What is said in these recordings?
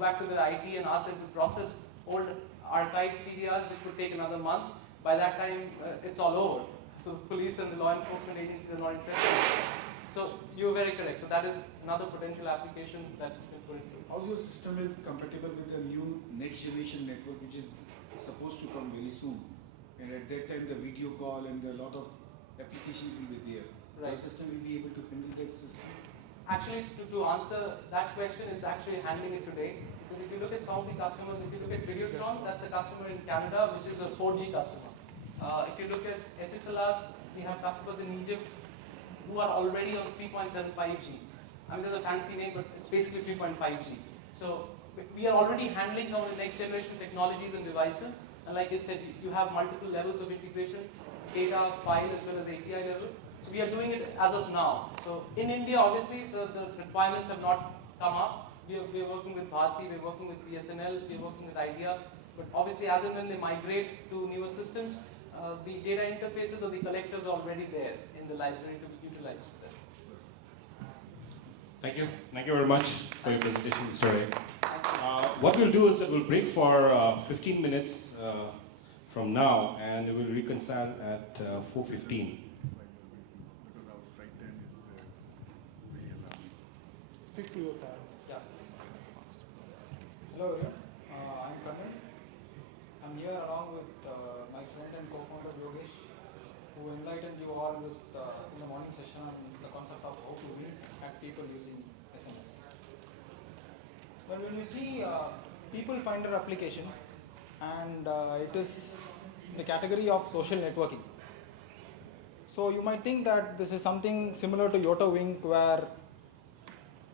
back to their IT and ask them to process old archived CDRs, which would take another month. By that time, it's all over. So the police and the law enforcement agencies are not interested. So you're very correct. So that is another potential application that you can put into. How your system is compatible with the new next generation network, which is supposed to come very soon? And at that time, the video call and a lot of applications will be there. Right. Your system will be able to handle that system? Actually, to answer that question, it's actually handling it today. Because if you look at some of the customers, if you look at Videotron, that's a customer in Canada, which is a 4G customer. If you look at Etisalat, we have customers in Egypt who are already on 3.75G. I mean, there's a fancy name, but it's basically 3.5G. So we are already handling some of the next generation technologies and devices. And like I said, you have multiple levels of integration, data, file, as well as API level. So we are doing it as of now. So in India, obviously, the requirements have not come up. We are working with Bharti, we're working with BSNL, we're working with IDEA. But obviously, as and when they migrate to newer systems, the data interfaces or the collectors are already there in the library to be utilized for them. Thank you. Thank you very much for your presentation, Mr. Ray. What we'll do is we'll break for 15 minutes from now, and we'll reconcile at 4:15. Speak to your car. Yeah. Hello everyone. I'm Kannan. I'm here along with my friend and co-founder Yogesh, who enlightened you all with in the morning session on the concept of how to win at people using SMS. Well, when you see people finder application, and it is in the category of social networking. So you might think that this is something similar to Yota Wink, where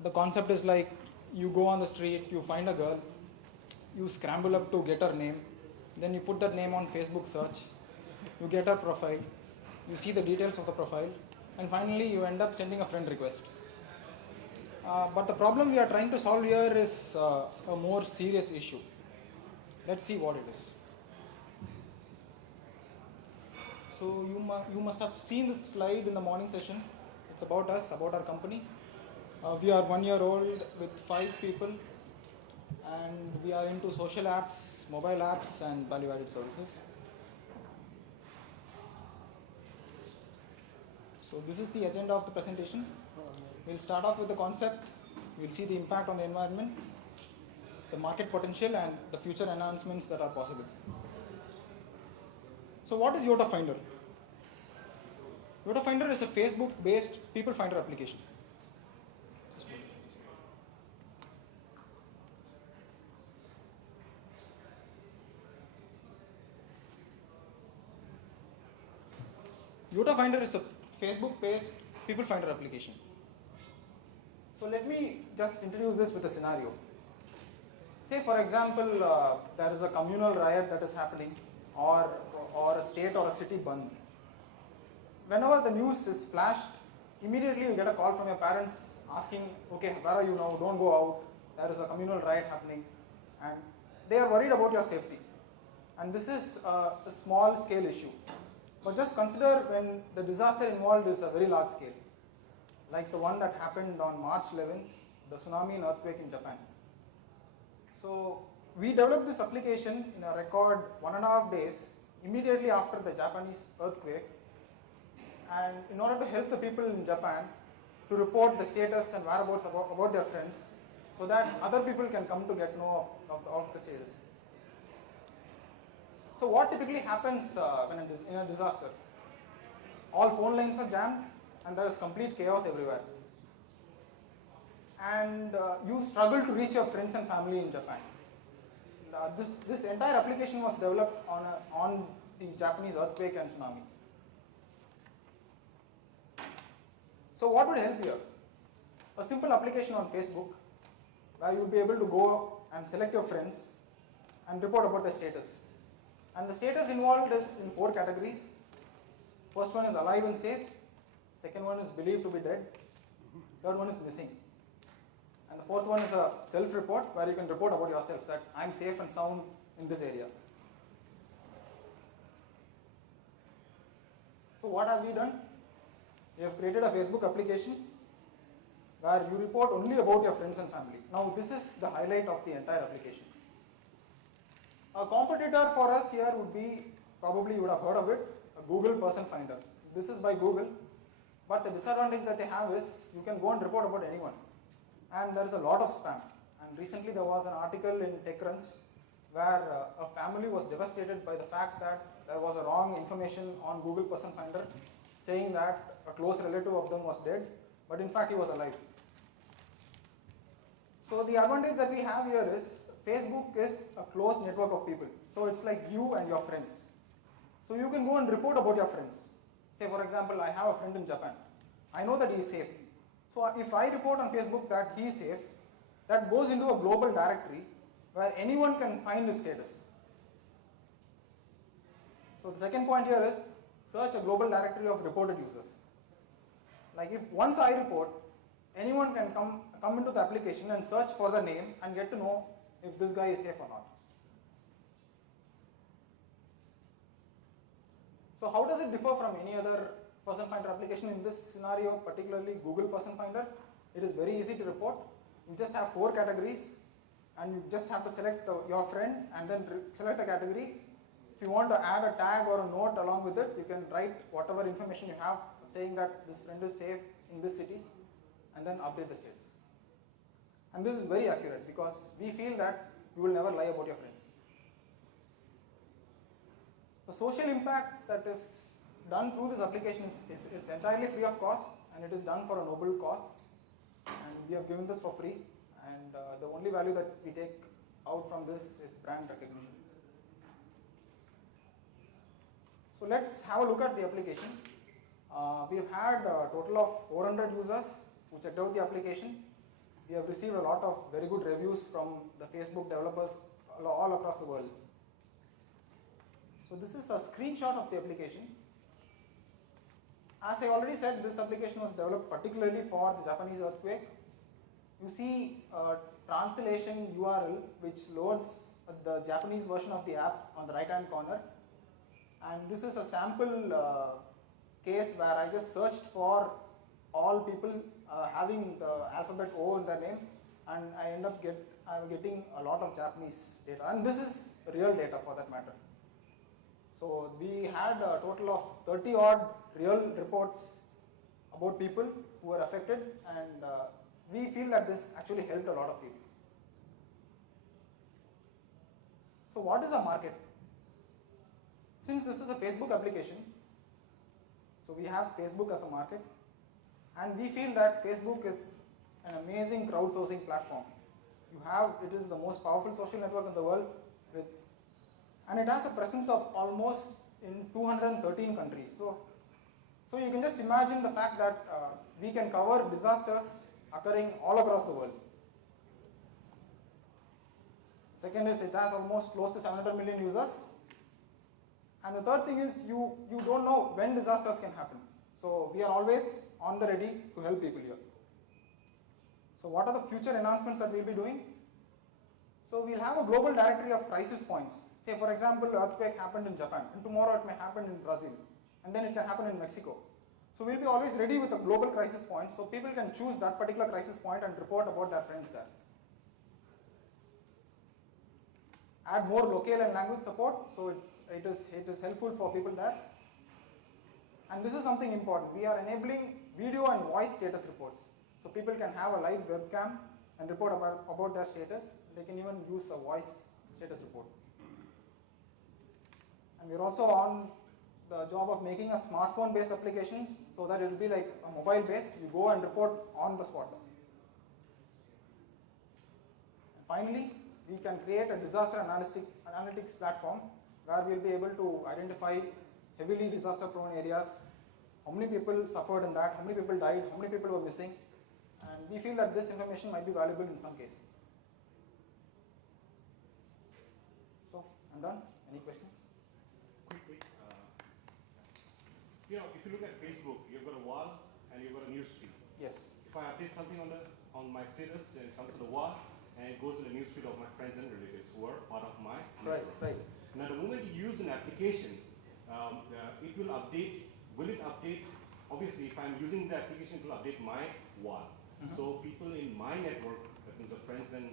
the concept is like you go on the street, you find a girl, you scramble up to get her name, then you put that name on Facebook search, you get her profile, you see the details of the profile, and finally you end up sending a friend request. But the problem we are trying to solve here is a more serious issue. Let's see what it is. So you must have seen this slide in the morning session. It's about us, about our company. We are 1 year old with 5 people, and we are into social apps, mobile apps, and value-added services. So this is the agenda of the presentation. We'll start off with the concept. We'll see the impact on the environment, the market potential, and the future enhancements that are possible. So what is Yota Finder? Yota Finder is a Facebook-based people finder application. Yota Finder is a Facebook-based people finder application. So let me just introduce this with a scenario. Say, for example, there is a communal riot that is happening, or a state or a city bandh. Whenever the news is flashed, immediately you get a call from your parents asking, okay, where are you now? Don't go out. There is a communal riot happening. And they are worried about your safety. And this is a small scale issue. But just consider when the disaster involved is a very large scale, like the one that happened on March 11th, the tsunami and earthquake in Japan. So we developed this application in a record 1.5 days, immediately after the Japanese earthquake, and in order to help the people in Japan to report the status and whereabouts about their friends, so that other people can come to get know of the status. So what typically happens when in a disaster? All phone lines are jammed and there is complete chaos everywhere. And you struggle to reach your friends and family in Japan. This entire application was developed on the Japanese earthquake and tsunami. So what would help here? A simple application on Facebook where you will be able to go and select your friends and report about the status. And the status involved is in 4 categories. First one is alive and safe. Second one is believed to be dead. Third one is missing. And the fourth one is a self-report where you can report about yourself that I'm safe and sound in this area. So what have we done? We have created a Facebook application where you report only about your friends and family. Now this is the highlight of the entire application. A competitor for us here would be, probably you would have heard of it, a Google Person Finder. This is by Google, but the disadvantage that they have is you can go and report about anyone. And there is a lot of spam. And recently there was an article in TechCrunch where a family was devastated by the fact that there was a wrong information on Google Person Finder saying that a close relative of them was dead, but in fact he was alive. So the advantage that we have here is Facebook is a closed network of people. So it's like you and your friends. So you can go and report about your friends. Say for example, I have a friend in Japan. I know that he is safe. So if I report on Facebook that he is safe, that goes into a global directory where anyone can find his status. So the second point here is search a global directory of reported users. Like if once I report, anyone can come into the application and search for the name and get to know if this guy is safe or not. So how does it differ from any other Person Finder application in this scenario, particularly Google Person Finder? It is very easy to report. You just have 4 categories and you just have to select your friend and then select the category. If you want to add a tag or a note along with it, you can write whatever information you have saying that this friend is safe in this city and then update the status. And this is very accurate because we feel that you will never lie about your friends. The social impact that is done through this application is it's entirely free of cost and it is done for a noble cause. And we have given this for free, and the only value that we take out from this is brand recognition. So let's have a look at the application. We've had a total of 400 users who checked out the application. We have received a lot of very good reviews from the Facebook developers all across the world. So this is a screenshot of the application. As I already said, this application was developed particularly for the Japanese earthquake. You see a translation URL which loads the Japanese version of the app on the right hand corner. And this is a sample case where I just searched for all people having the alphabet O in their name, and I end up getting a lot of Japanese data. And this is real data for that matter. So we had a total of 30 odd real reports about people who were affected, and we feel that this actually helped a lot of people. So what is the market? Since this is a Facebook application, so we have Facebook as a market, and we feel that Facebook is an amazing crowdsourcing platform. It is the most powerful social network in the world, and it has a presence of almost in 213 countries. So you can just imagine the fact that we can cover disasters occurring all across the world. Second is it has almost close to 700 million users. And the third thing is you don't know when disasters can happen. So we are always on the ready to help people here. So what are the future enhancements that we'll be doing? So we'll have a global directory of crisis points. Say for example, earthquake happened in Japan, and tomorrow it may happen in Brazil, and then it can happen in Mexico. So we'll be always ready with a global crisis point, so people can choose that particular crisis point and report about their friends there. Add more local and language support, so it is helpful for people there. And this is something important. We are enabling video and voice status reports. So people can have a live webcam and report about their status. They can even use a voice status report. And we're also on the job of making a smartphone based applications so that it will be like a mobile based. You go and report on the spot. And finally, we can create a disaster analytics platform where we'll be able to identify heavily disaster prone areas, how many people suffered in that, how many people died, how many people were missing, and we feel that this information might be valuable in some case. So, I'm done. Any questions? Quickly, if you look at Facebook, you've got a wall and you've got a newsfeed. Yes. If I update something on my status, then it comes to the wall and it goes to the newsfeed of my friends and relatives who are part of my network. Right. Now, the moment you use an application, it will update. Will it update? Obviously, if I'm using the application, it will update my wall. So people in my network, that means the friends and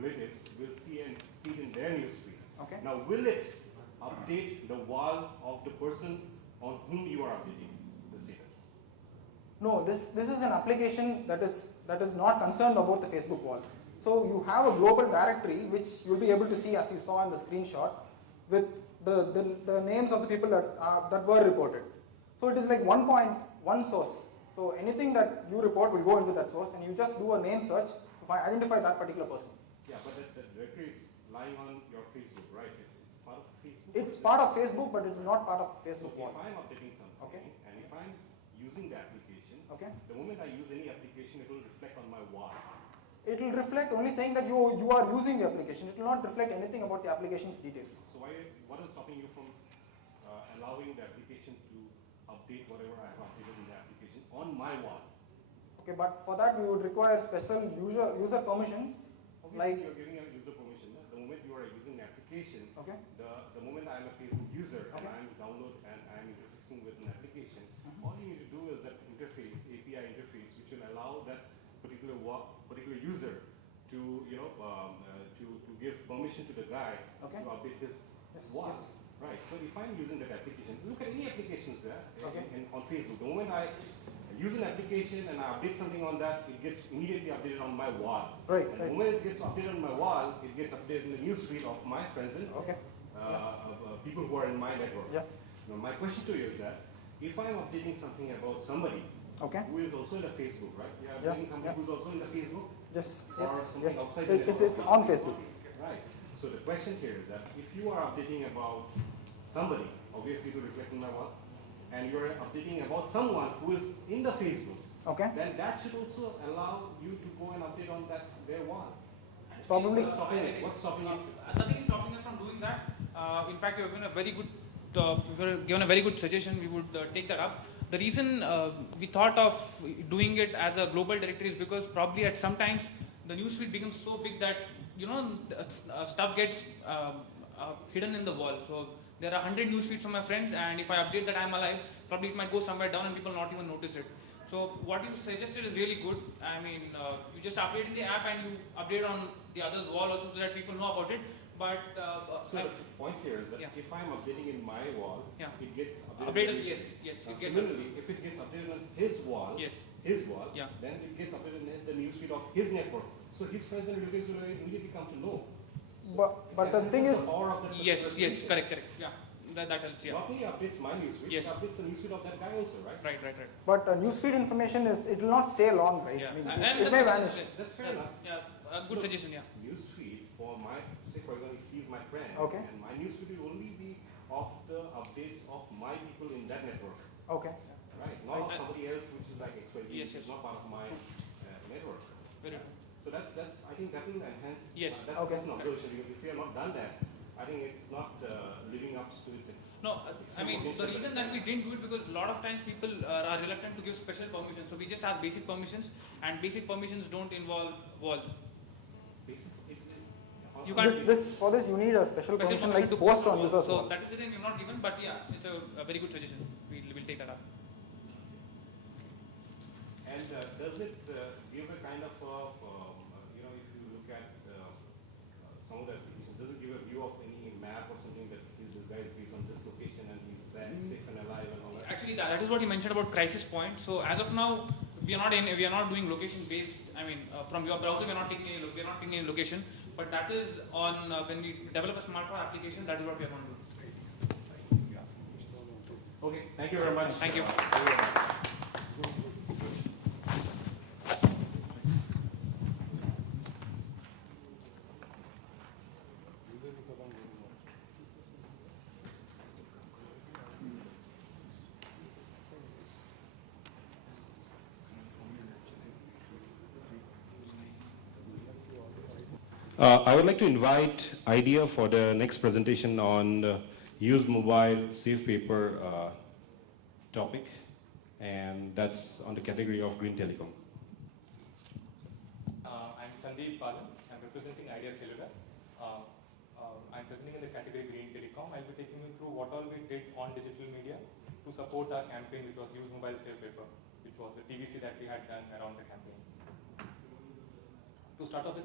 relatives, will see it in their newsfeed. Okay. Now, will it update the wall of the person on whom you are updating the status? No, this is an application that is not concerned about the Facebook wall. So you have a global directory which you'll be able to see as you saw in the screenshot with the names of the people that were reported. So it is like one source. So anything that you report will go into that source, and you just do a name search to identify that particular person. Yeah, but the directory is lying on your Facebook, right? It's part of Facebook. It's part of Facebook, but it's not part of Facebook So wall. if I'm updating something, Okay. and if I'm using the application, Okay. the moment I use any application, it will reflect on my wall. It will reflect only saying that you are using the application. It will not reflect anything about the application's details. So what is stopping you from allowing the application to update whatever I have updated in the application on my wall? Okay, but for that we would require special user permissions, like You're giving a user permission. The moment you are using an application, okay. the moment I'm a Facebook user and Okay. I'm download and I'm interfacing with an application, all you need to do is that interface, API interface, which will allow that particular user to to give permission to the guy Okay. to update his Yes, wall. yes. Right. So if I'm using that application, look at any applications there Okay. on Facebook. The moment I use an application and I update something on that, it gets immediately updated on my wall. Right, And right. the moment it gets updated on my wall, it gets updated in the newsfeed of my friends and Okay. people who are in my network. Yeah. Now, my question to you is that if I'm updating something about somebody Okay. who is also in the Facebook, right? You're Yeah, updating somebody yeah. who's also in the Facebook? Yes, Or yes, something yes. outside the It's network. on Facebook. Right. So the question here is that if you are updating about somebody, obviously to reflect on my wall, and you're updating about someone who is in the Facebook, Okay. then that should also allow you to go and update on their wall. Probably. What's stopping you? Nothing is stopping us from doing that. In fact, you have given a very good, given a very good suggestion. We would take that up. The reason we thought of doing it as a global directory is because probably at some times the newsfeed becomes so big that stuff gets hidden in the wall. So there are 100 newsfeeds from my friends, and if I update that I'm alive, probably it might go somewhere down and people not even notice it. So what you suggested is really good. I mean, you just update in the app and you update on the other wall also so that people know about it. But So the point here is that Yeah. if I'm updating in my wall, Yeah. it gets Updated, on yes, his- yes, Now, it gets similarly, if it gets updated on his wall, Yes. Yeah. then it gets updated in the newsfeed of his network. So his friends and relatives will immediately come to know. But the And thing this is, the power of that yes, particular yes, feature. correct. Yeah, that helps. Yeah, Not only updates my newsfeed, Yes. it updates the newsfeed of that guy also, right? right. but newsfeed information it will not stay long, right? Yeah, I mean, and it may vanish. That's fair enough. Yeah, a good Look, suggestion. Yeah. Newsfeed for my, say for example, if he's my friend, Okay. and my newsfeed will only be of the updates of my people in that network, Okay. right? Not of somebody else which is like XYZ, Yes, which is yes. not part of my network. Very Right? So that's I think that will enhance. Yes. That's, Okay. that's an observation because if we have not done that, I think it's not living up to its. No, I mean the reason that we didn't do it because a lot of times people are reluctant to give special permissions. So we just ask basic permissions, and basic permissions don't involve wall. You can't For this you need a special permission like to post on wall. users So wall. that is the reason we've not given. But yeah, it's a very good suggestion. We'll take that up. And does it give a kind of, if you look at some of the applications, does it give a view of any map or something that this guy is based on this location and he's there, safe and alive and all that? Actually, that is what you mentioned about crisis point. So as of now, we are not doing location based. I mean, from your browser, we are not taking any location. But that is on when we develop a smartphone application. That is what we are going to do. Okay, thank you very much. Thank you. I would like to invite IDEA for the next presentation on used mobile safe paper topic, and that's on the category of green telecom. I'm Sandeep Palan. I'm representing IDEA Cellular. I'm presenting in the category Green Telecom. I'll be taking you through what all we did on digital media to support our campaign, which was Use Mobile Save Paper, which was the TVC that we had done around the campaign. to start off with,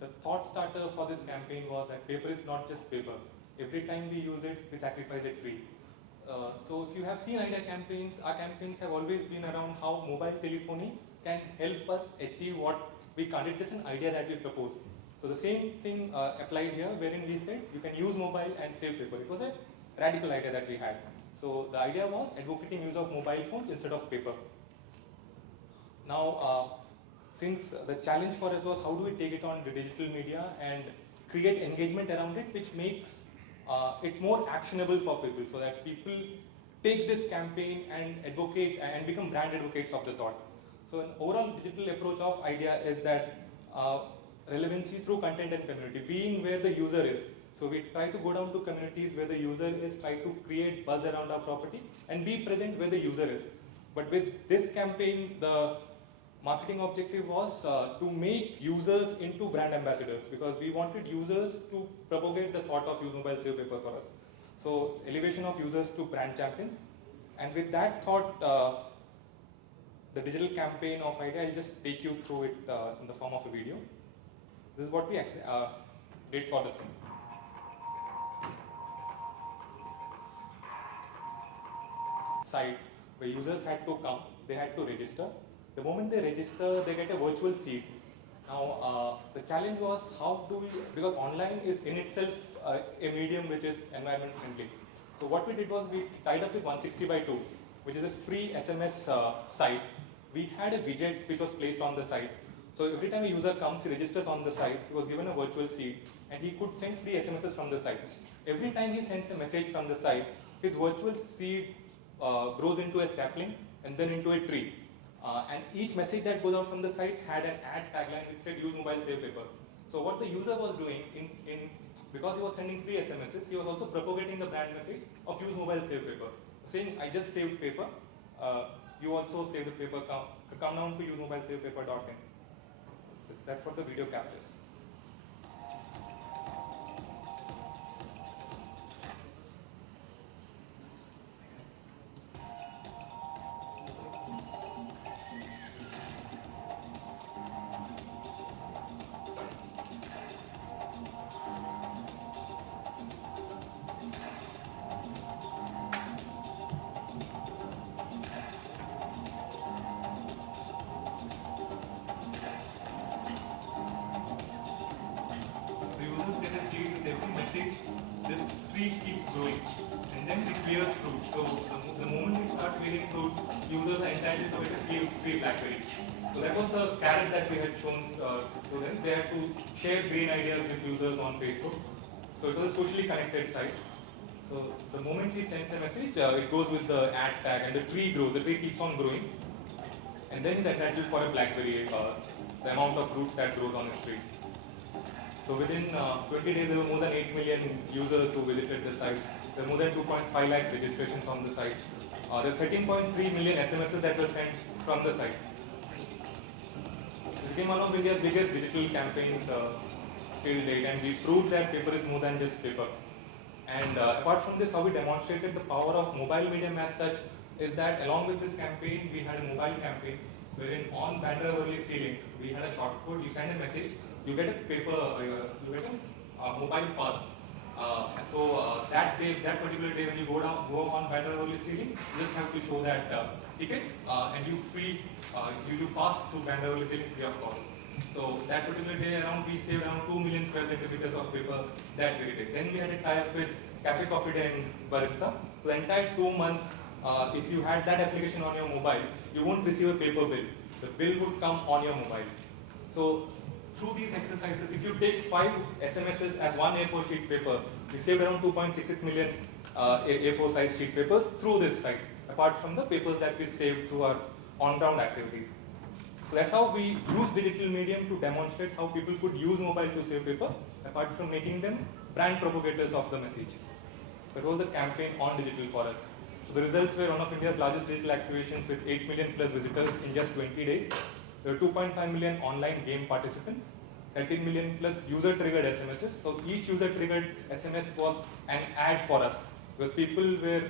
the thought starter for this campaign was that paper is not just paper. Every time we use it, we sacrifice a tree. So if you have seen idea campaigns, our campaigns have always been around how mobile telephony can help us achieve what we can't. It's just an idea that we propose. So the same thing applied here, wherein we said you can use mobile and save paper. It was a radical idea that we had. So the idea was advocating use of mobile phones instead of paper. Now, since the challenge for us was how do we take it on the digital media and create engagement around it, which makes it more actionable for people, so that people take this campaign and advocate and become brand advocates of the thought. So an overall digital approach of idea is that relevancy through content and community, being where the user is. So we try to go down to communities where the user is, try to create buzz around our property and be present where the user is. But with this campaign, the marketing objective was to make users into brand ambassadors, because we wanted users to propagate the thought of use mobile, save paper for us. So elevation of users to brand champions. And with that thought, the digital campaign of idea, I'll just take you through it in the form of a video. This is what we did for the same. Site where users had to come, they had to register. The moment they register, they get a virtual seat. Now, the challenge was how do we, because online is in itself a medium which is environment friendly. So what we did was we tied up with 160x2, which is a free SMS site. We had a widget which was placed on the site. So every time a user comes, he registers on the site, he was given a virtual seat, and he could send free SMSs from the site. Every time he sends a message from the site, his virtual seed grows into a sapling and then into a tree. And each message that goes out from the site had an ad tagline which said use mobile, save paper. So what the user was doing, because he was sending free SMSs, he was also propagating the brand message of use mobile, save paper. Saying I just saved paper, you also save the paper, come down to usemobilesavepaper.in. That's what the video captures. This tree keeps growing and then it bears fruit. So the moment it starts bearing fruit, users are entitled to a free BlackBerry. So that was the carrot that we had shown to them. They had to share green ideas with users on Facebook. So it was a socially connected site. So the moment he sends a message, it goes with the ad tag and the tree grows. The tree keeps on growing. And then he's entitled for a BlackBerry, the amount of fruits that grows on his tree. So within 20 days, there were more than 8 million users who visited the site. There were more than 2.5 lakh registrations on the site. There are 13.3 million SMSs that were sent from the site. It became one of India's biggest digital campaigns till date, and we proved that paper is more than just paper. And apart from this, how we demonstrated the power of mobile medium as such is that along with this campaign, we had a mobile campaign wherein on Bandra Worli ceiling, we had a shortcode. You send a message, you get a paper, you get a mobile pass. That day, that particular day, when you go on Bandra Worli ceiling, you just have to show that ticket, and you pass through Bandra Worli ceiling free of cost. So that particular day, we saved around 2 million square centimeters of paper that very day. Then we had a tie-up with Cafe Coffee Day and Barista. For the entire 2 months, if you had that application on your mobile, you won't receive a paper bill. The bill would come on your mobile. So through these exercises, if you take 5 SMSs as one A4 sheet paper, we saved around 2.66 million A4 size sheet papers through this site, apart from the papers that we saved through our on-ground activities. So that's how we use digital medium to demonstrate how people could use mobile to save paper, apart from making them brand propagators of the message. So it was a campaign on digital for us. So the results were one of India's largest digital activations with 8 million plus visitors in just 20 days. There were 2.5 million online game participants, 13 million plus user-triggered SMSs. So each user-triggered SMS was an ad for us, because people were